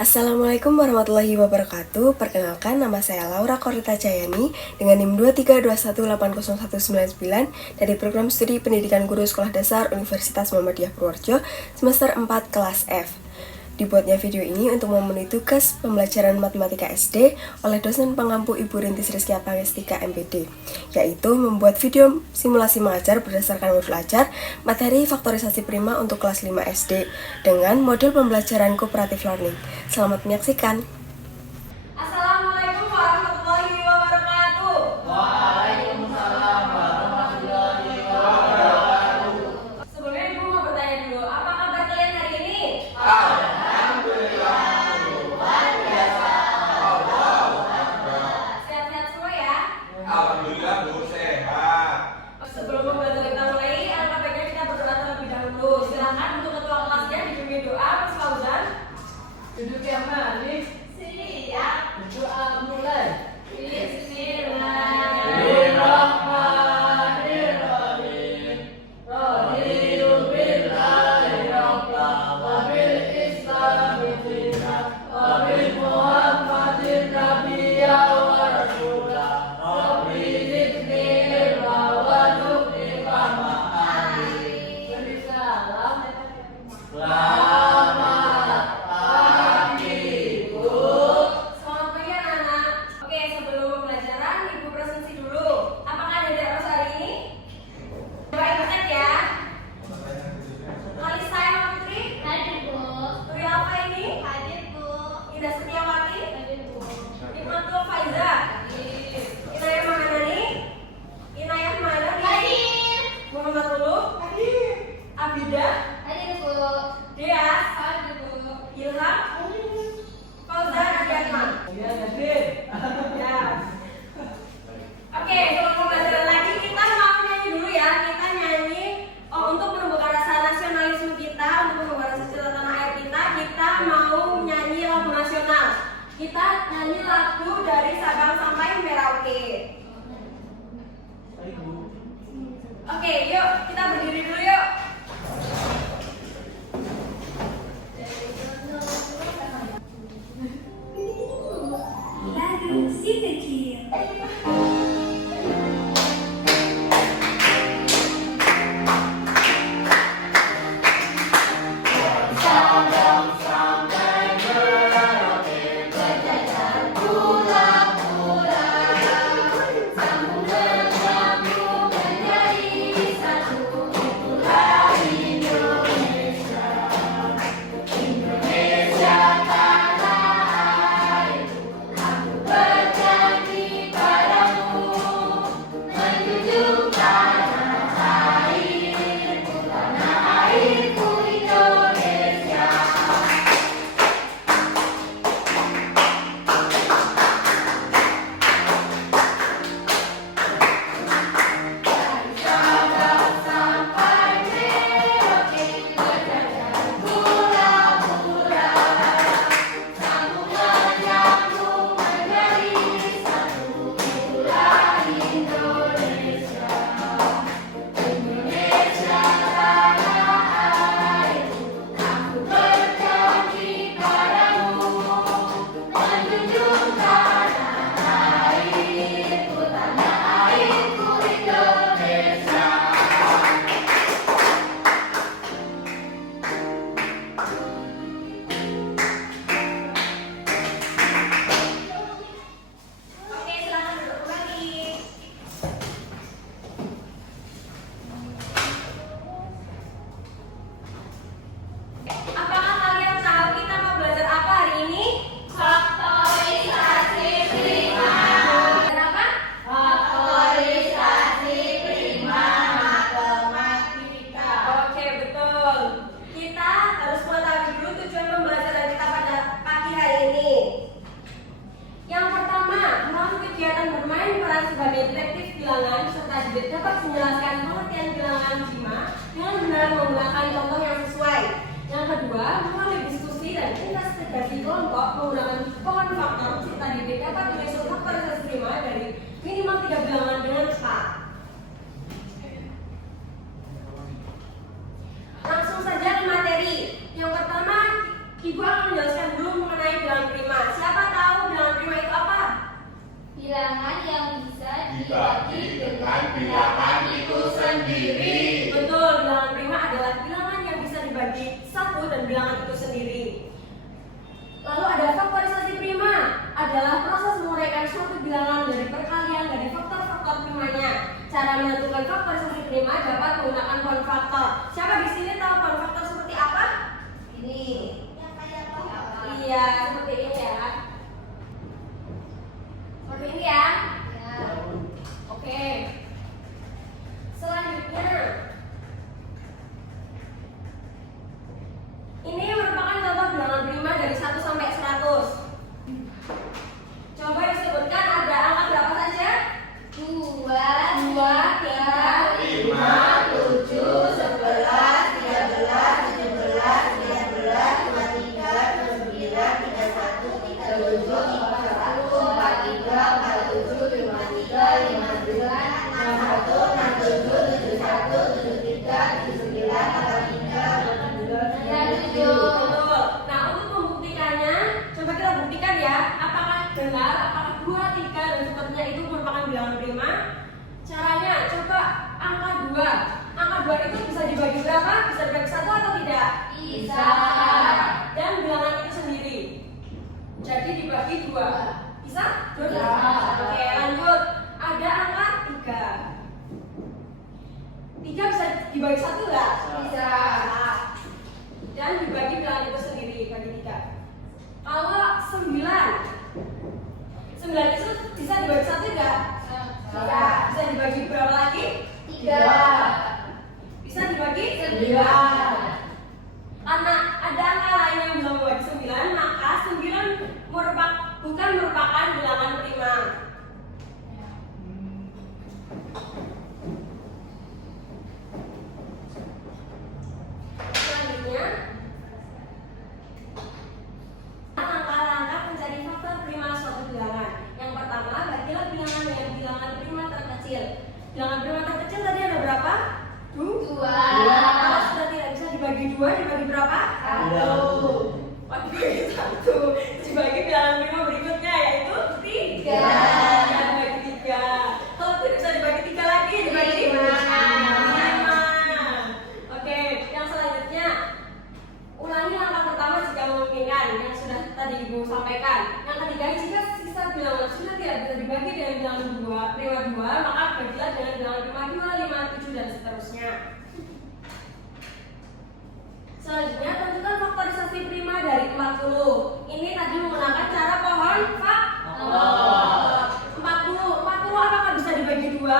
Assalamualaikum warahmatullahi wabarakatuh. Perkenalkan, nama saya Laura Korita Cayani dengan NIM 232180199 dari Program Studi Pendidikan Guru Sekolah Dasar Universitas Muhammadiyah Purworejo semester 4 kelas F. Dibuatnya video ini untuk memenuhi tugas pembelajaran matematika SD oleh dosen pengampu Ibu Rintis Rizkia Pangestika MPD, yaitu membuat video simulasi mengajar berdasarkan modul ajar materi faktorisasi prima untuk kelas 5 SD dengan model pembelajaran cooperative learning. Selamat menyaksikan. Assalamualaikum warahmatullahi wabarakatuh. Waalaikumsalam warahmatullahi wabarakatuh. Sebelumnya Ibu mau bertanya dulu, apa kabar kalian hari ini? Alhamdulillah, luar biasa. Allahu Akbar. Sehat-sehat semua ya? Alhamdulillah, Bu, sehat. Sebelum pembelajaran kita mulai, alangkah baiknya kita berdoa terlebih dahulu. Silakan untuk ketua kelasnya dibimbing doa, Mas Fauzan. Duduk yang manis. Siap. Doa mulai. Bismillahirrahmanirrahim. Raditu billahi rabban wa bil islami dinan wa bi Muhammadin nabiyya wa rasula. Rabbi zidni ilma wa zidni fahma. Amin. Salam. Selamat pagi, Bu. Selamat pagi anak-anak. Oke, sebelum pembelajaran Ibu presentasi dulu. Apakah ada yang harus hari ini? Coba Ibu cek ya. Kalisa Emma Putri. Hadir, Bu. Turi Alfa ini. Hadir, Bu. Indah Setiawati. Hadir, Bu. Hikmatul Faiza. Inayah Mahanani. Inayah Mahanani. Hadir. Muhammad Lulu. Abida. Hadir, Bu. Deas. Hadir, Bu. Ilham. Fauzan Adiatman. Ya, hadir. Ya. Oke, sebelum pembelajaran lagi kita mau nyanyi dulu ya. Kita nyanyi untuk menumbuhkan rasa nasionalisme kita, untuk menumbuhkan rasa cinta tanah air kita mau nyanyi lagu nasional. Kita nyanyi lagu dari Sabang sampai Merauke. Oke, yuk kita berdiri dulu yuk. Lagu si kecil. Berjanji padamu menjunjung tanah airku, tanah airku Indonesia. Dari Sabang sampai Merauke berjajar pulau-pulau, sambung menyambung menjadi satu, itulah Indonesia. Indonesia tanah airku, aku berjanji padamu menjunjung tanah airku, tanah airku Indonesia. Oke, silakan duduk kembali. Apakah kalian tahu kita mau belajar apa hari ini? Faktorisasi prima. Belajar apa? Faktorisasi prima matematika. Oke, betul. Kita harus mengetahui dulu tujuan pembelajaran kita pada pagi hari ini. Yang pertama, melalui kegiatan bermain peran sebagai detektif bilangan serta dapat menjelaskan pengertian bilangan 5 dengan benar menggunakan contoh yang sesuai. Yang kedua, melalui diskusi dan investigasi kelompok menggunakan pohon faktor serta dapat menyusun faktorisasi prima dari minimal 3 bilangan dengan cepat. Langsung saja ke materi. Yang pertama, Ibu akan menjelaskan dulu mengenai ya, seperti ini ya. Seperti ini ya. Oke. Selanjutnya, ini merupakan contoh bilangan prima dari 1 sampai 100. Coba disebutkan ada angka berapa saja? 2, 2, 3, 5, 7, 11, 13, 17, 19, 23, 29, 31, 37, 41, 43, 47, 53, 59, 61, 67, 71, 73, 79, 83, 87. Betul. Nah, untuk membuktikannya, coba kita buktikan ya, apakah benar, apakah 2, 3, dan seterusnya itu merupakan bilangan prima. Caranya, coba angka 2. Angka 2 itu bisa dibagi berapa? Bisa dibagi 1 atau tidak? Bisa. Dan bilangan itu sendiri. Jadi dibagi 2. Bisa? Bisa. Oke, lanjut. Ada angka 3. 3 bisa dibagi 1 nggak? Bisa. Dan dibagi bilangan itu sendiri, bagi 3. Kalau 9 itu bisa dibagi 1 nggak? Bisa. Bisa dibagi berapa lagi? 3. Bisa dibagi 9. Karena ada angka lain yang belum membagi 9, maka 9 bukan merupakan bilangan prima. Selanjutnya, langkah-langkah mencari faktor prima suatu bilangan. Yang pertama, bagilah bilangan dengan bilangan prima terkecil. Bilangan prima terkecil tadi ada berapa? 2. Kalau sudah tidak bisa dibagi 2, dibagi berapa? 1. Dibagi 1. Dibagi bilangan prima berikutnya yaitu 3. 3. Dibagi 3. Kalau tidak bisa dibagi 3 lagi, dibagi 5. 5. Oke, yang selanjutnya, ulangi langkah pertama jika memungkinkan yang sudah tadi Ibu sampaikan. Yang ketiga, jika sisa bilangan sudah tidak bisa dibagi dengan bilangan prima 2, maka bagilah dengan bilangan prima 2, 5, 7, dan seterusnya. Selanjutnya, tentukan faktorisasi prima dari 40. Ini tadi menggunakan cara pohon faktor. 40 apakah bisa dibagi 2?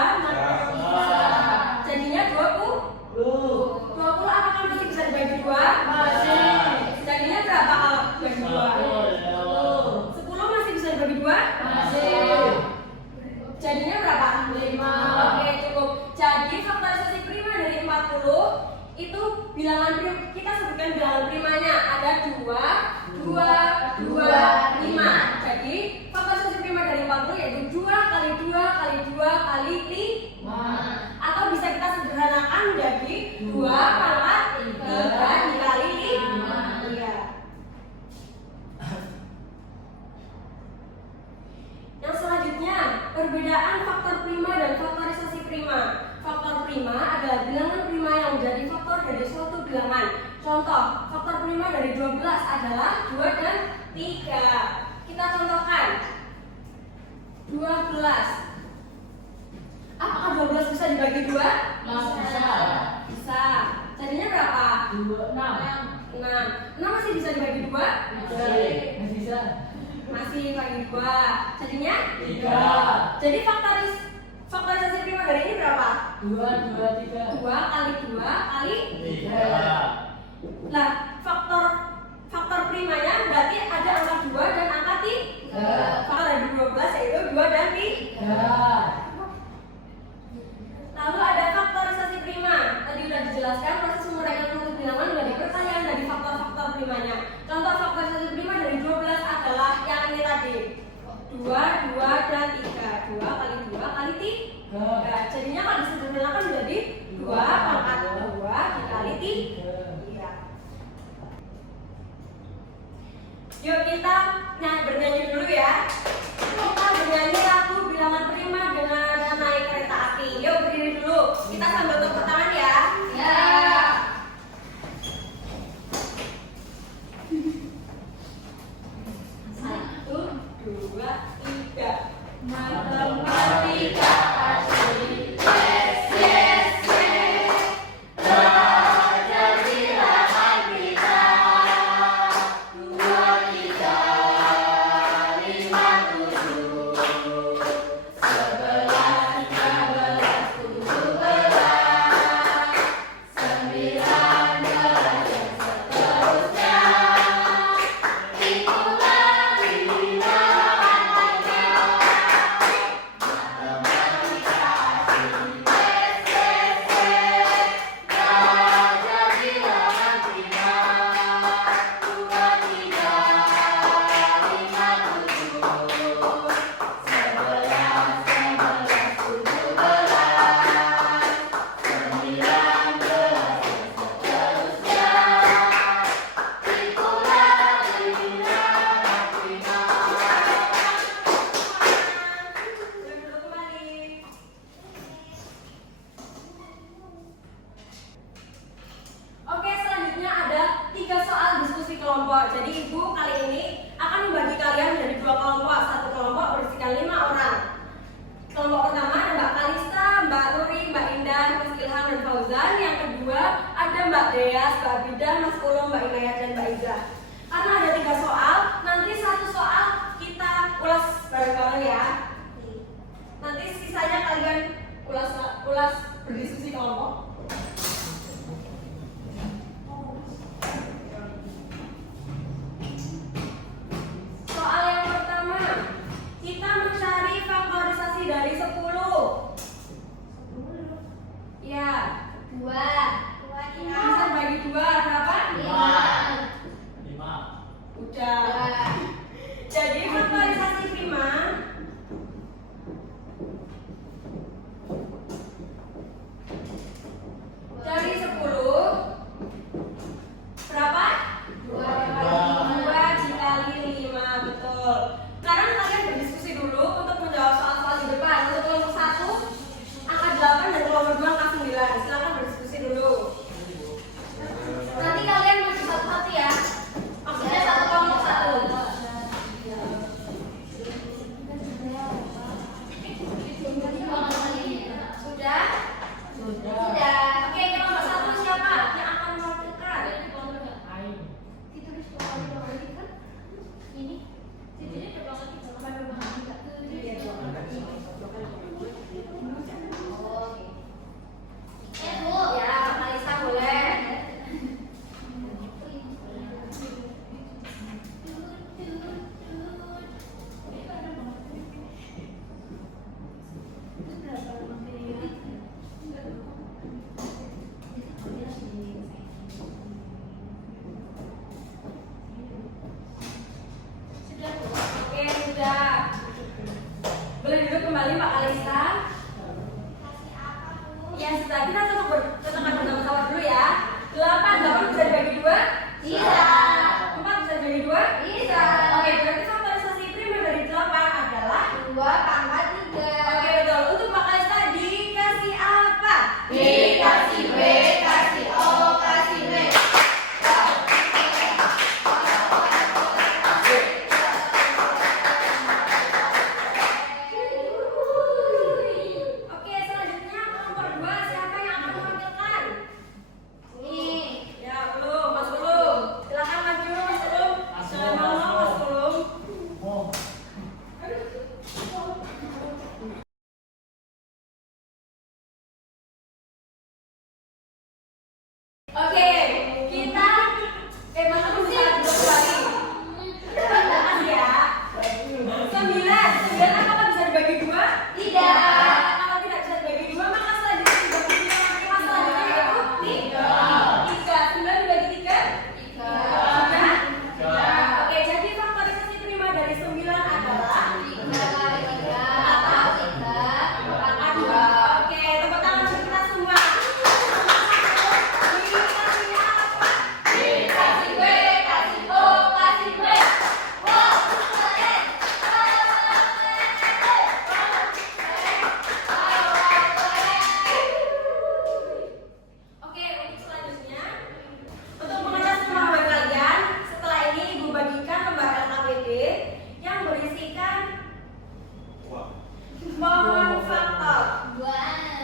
Jadinya 20. 20 apakah masih bisa dibagi 2? Masih. Jadinya berapa kalau dibagi 2? 10 masih bisa dibagi 2? Masih. Jadinya berapa? 5. Oke, cukup. Jadi faktorisasi prima dari 40 itu bilangan kita sebutkan bilangan primanya ada 2, 2, 2, 5. Jadi faktorisasi prima dari 40 yaitu 2 kali 2 kali 2 kali 5. Atau bisa kita sederhanakan jadi 2 pangkat 3 dikali 5. Iya. Yang selanjutnya, perbedaan faktor prima dan faktorisasi prima. Faktor prima adalah bilangan prima yang menjadi faktor dari suatu bilangan. Contoh, faktor prima dari 12 adalah 2 dan 3. Kita contohkan. 12. Apakah 12 bisa dibagi 2? Bisa. Bisa. Jadinya berapa? 6. 6 masih bisa dibagi 2? Bisa. Masih bagi 2. Jadinya 3. Jadi faktorisasi prima dari ini berapa? 2, 3. 2 kali 2 kali 3. Nah, faktor primanya berarti ada angka 2 dan angka 3. Faktor dari 12 yaitu 2 dan 3. Lalu ada faktorisasi prima. Tadi sudah dijelaskan proses menguraikan suatu bilangan menjadi pertanyaan dari faktor-faktor primanya. Contoh faktorisasi prima dari 12 adalah yang ini tadi. 2, 2, dan 3. 2 kali 2 kali 3. Jadinya kalau disederhanakan menjadi 2 pangkat 2 dikali 3. Iya. Yuk kita bernyanyi dulu ya. Kita bernyanyi lagu bilangan prima dengan naik kereta api. Yuk berdiri dulu. Kita sambil tepuk tangan ya. Ya. 1, 2, 3. Matematika asli. Yes, yes, yes. Belajar bilangan kita. 2, 3, Udah. Jadi faktorisasi prima dari 10 berapa? 2 dikali 5, betul. Sekarang kalian berdiskusi dulu untuk menjawab soal-soal di depan. Untuk kelompok 1 angka 8 dan kelompok 2 angka 9. Silakan berdiskusi dulu. Nanti kalian maju satu-satu ya. Maksudnya satu kelompok 1. Sudah? Sudah. Oke, kelompok 1 siapa yang akan melakukan? Ya, Kalisa boleh. Oke, sudah. Boleh duduk kembali Pak Kalisa. Ya, sudah. Kita tetapkan bersama-sama dulu ya. 8 bisa dibagi 2? Bisa. 4 bisa dibagi 2? Bisa. Oke, berarti faktorisasi prima dari 8 adalah 2 pangkat 3. Oke, betul. Untuk Pak Kalisa dikasih apa? B kasih B kasih O kasih B. Oke, selanjutnya kelompok 2 siapa yang akan mewakilkan? Nih. Ya, belum, Mas belum. Silakan maju, Mas belum. Jangan mau, Mas belum. Oh. Oke, kita Mas belum bisa duduk kembali. Jangan ya. 9 apakah bisa dibagi 2? Tidak. Kalau tidak bisa dibagi 2, maka selanjutnya dibagi 3. Maka selanjutnya yaitu 3. 9 dibagi 3? 3. Sudah? Oke, jadi faktorisasi prima dari 9 adalah 3 kali 3 atau 3 angka 2. Oke, tepuk tangan untuk kita semua. Dikasih apa? B kasih B kasih O kasih B. Wow, keren. Oke, untuk selanjutnya, untuk mengetes pemahaman kalian, setelah ini Ibu bagikan lembaran APD yang berisikan pohon faktor.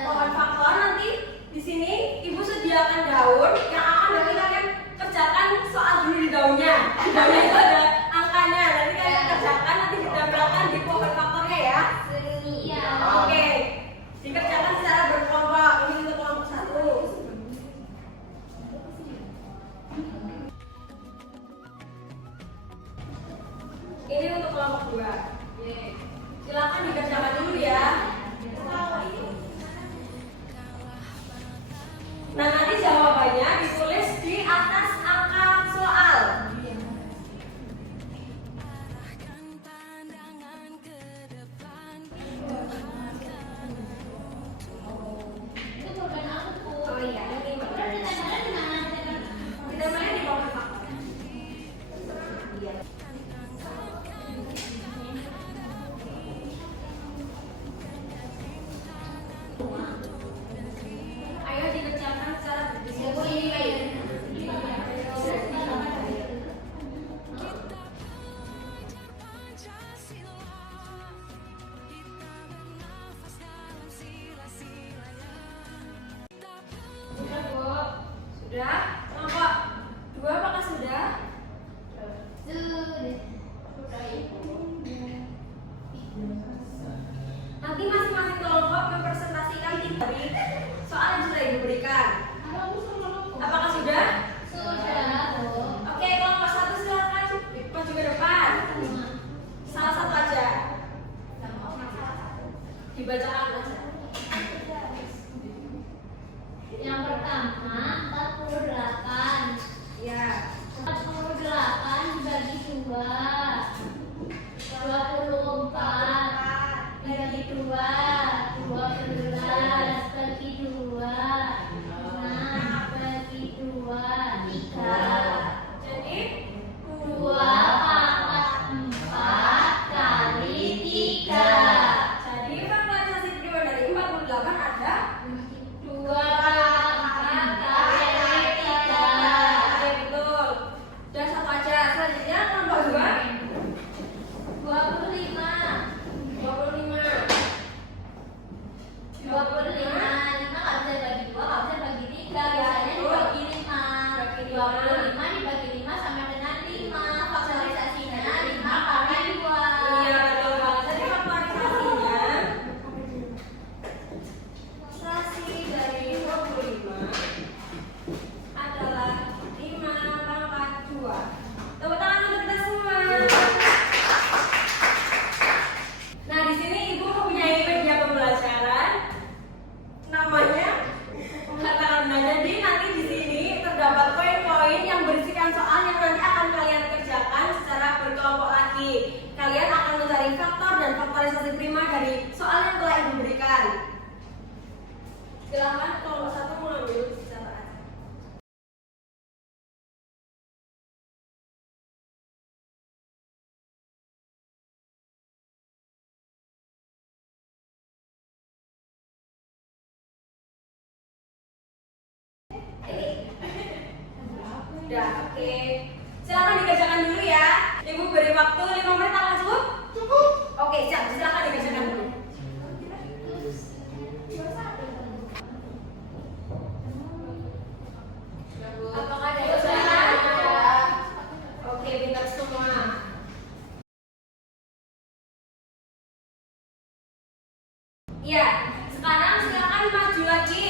Pohon faktor nanti di sini Ibu sediakan daun yang akan nanti kalian kerjakan soal dulu di daunnya. Di daunnya itu ada angkanya. Nanti kalian kerjakan nanti ditempelkan di pohon faktornya ya. Oke, dikerjakan secara berkelompok. Ini untuk kelompok 1. Ini untuk kelompok 2. Silakan dikerjakan dulu ya. Nah, nanti jawabannya ditulis di atas angka soal. Oh iya, ini kita main di pohon faktor. Iya. Ayo dikerjakan secara berdiskusi. Sudah, Bu. Sudah? Kelompok 2 apakah sudah? Nanti masing-masing kelompok mempresentasikan 3 dari soal yang sudah Ibu berikan. Apakah sudah? Oke, kelompok 1 silakan maju ke depan. Salah satu aja. Dibacakan aja. Yang pertama 48. Ya. 48 dibagi Jadi faktorisasi prima dari 48 ada Oke, betul. Dan satu aja. Selanjutnya kelompok 2 Iya, betul banget. Jadi faktorisasinya fraksi dari 25 adalah 5 pangkat 2. Tepuk tangan untuk kita semua. Nah, di sini Ibu mempunyai media pembelajaran namanya katakan benar. Jadi nanti di sini terdapat poin-poin yang berisikan soal yang nanti akan kalian kerjakan secara berkelompok lagi. Kalian akan mencari faktor dan faktorisasi prima dari soal yang telah Ibu berikan. Silakan kelompok 1 mengambil secara acak. Udah, oke. Silakan dikerjakan dulu ya. Ibu beri waktu 5 menit, akan cukup? Cukup. Oke, siap. Silakan dikerjakan dulu. Apakah ada pertanyaan? Oke, pintar semua. Iya, sekarang silakan maju lagi.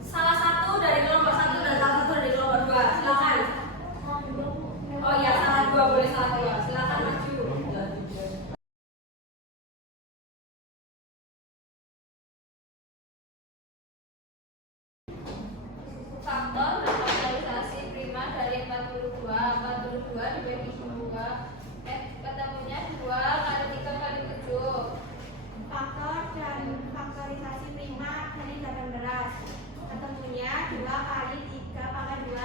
Salah satu dari kelompok 1 dan salah satu dari kelompok 2. Silakan. Oh iya, salah 2, boleh salah 2. Silakan maju. Faktor dan faktorisasi prima dari 42 dibagi 2 ketemunya 2 kali 3 kali 7. Faktor dan faktorisasi prima dari 18 ketemunya 2 kali 3 pangkat 2.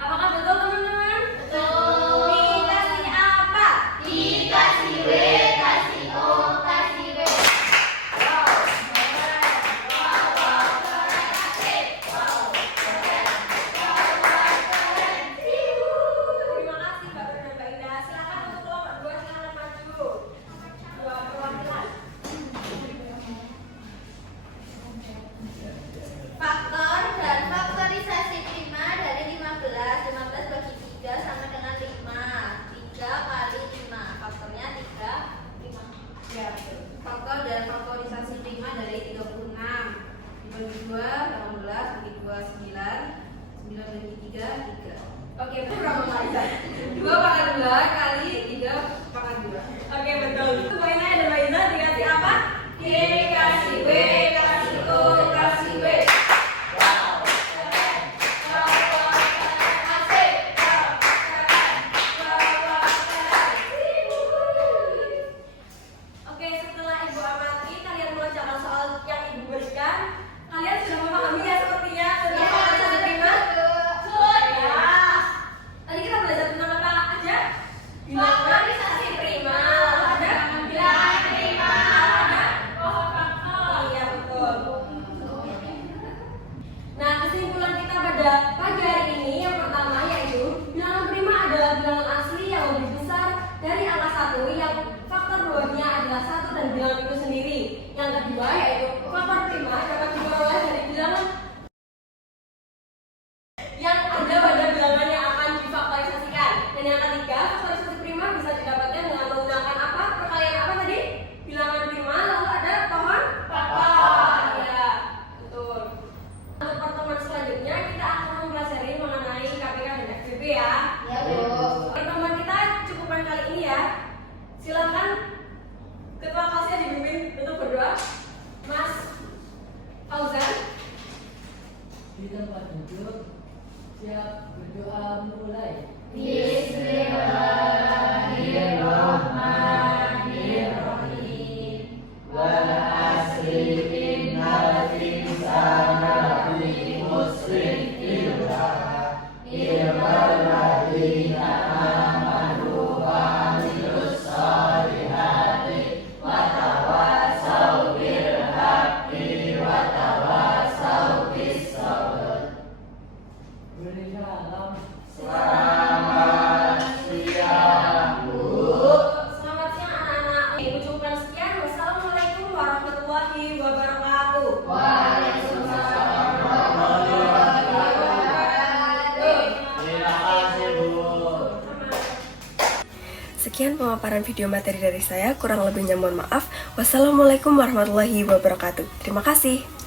Apakah betul teman-teman? Betul. Dikasih apa? Dikasih W, kasih O, kasih W. Terima kasih Mbak Nur dan Mbak Indah. Silakan untuk kelompok 2, silakan maju. 2 perwakilan. Faktor dan faktorisasi prima dari 15 bagi 3 sama dengan 5. 3 kali 5. Faktornya 3, 5. Ya, betul. Faktor dan faktorisasi prima dari 36 dibagi 2, 18 bagi 2, 9 bagi 3, 3. Oke, betul berapa kali? 2 pangkat 2 kali 3 pangkat 2. Oke, betul. Poinnya ada Mbak Indah dikasih apa? Dikasih W, kasih O, kasih W. Oke, setelah Ibu amati, kalian mengerjakan soal yang Ibu berikan. Kalian sudah memahami ya sepertinya tentang faktorisasi prima? Ya. Tadi kita belajar tentang apa aja? Faktorisasi prima. Lalu ada bilangan prima. Lalu ada pohon faktor. Iya, betul. Nah, kesimpulan kita pada pagi hari ini yang pertama yaitu bilangan prima adalah bilangan asli yang lebih besar dari angka 1 yang faktor bawahnya adalah 1 dan bilangan itu sendiri. Yang kedua yaitu faktor prima dapat diperoleh dari bilangan yang ada pada bilangan yang akan difaktorisasikan. Dan yang ketiga, faktorisasi prima bisa didapatkan dengan menggunakan apa? Perkalian apa tadi? Bilangan prima, lalu ada pohon faktor. Ya, betul. Untuk pertemuan selanjutnya kita akan mempelajari mengenai KPK dan FBB ya. Ya, Bu. Pertemuan kita cukupkan kali ini ya. Silakan ketua kelasnya dipimpin untuk berdoa. Mas Fauzan. Di tempat duduk, siap berdoa mulai. Bismillah. Sekian pemaparan video materi dari saya, kurang lebihnya mohon maaf. Wassalamualaikum warahmatullahi wabarakatuh. Terima kasih.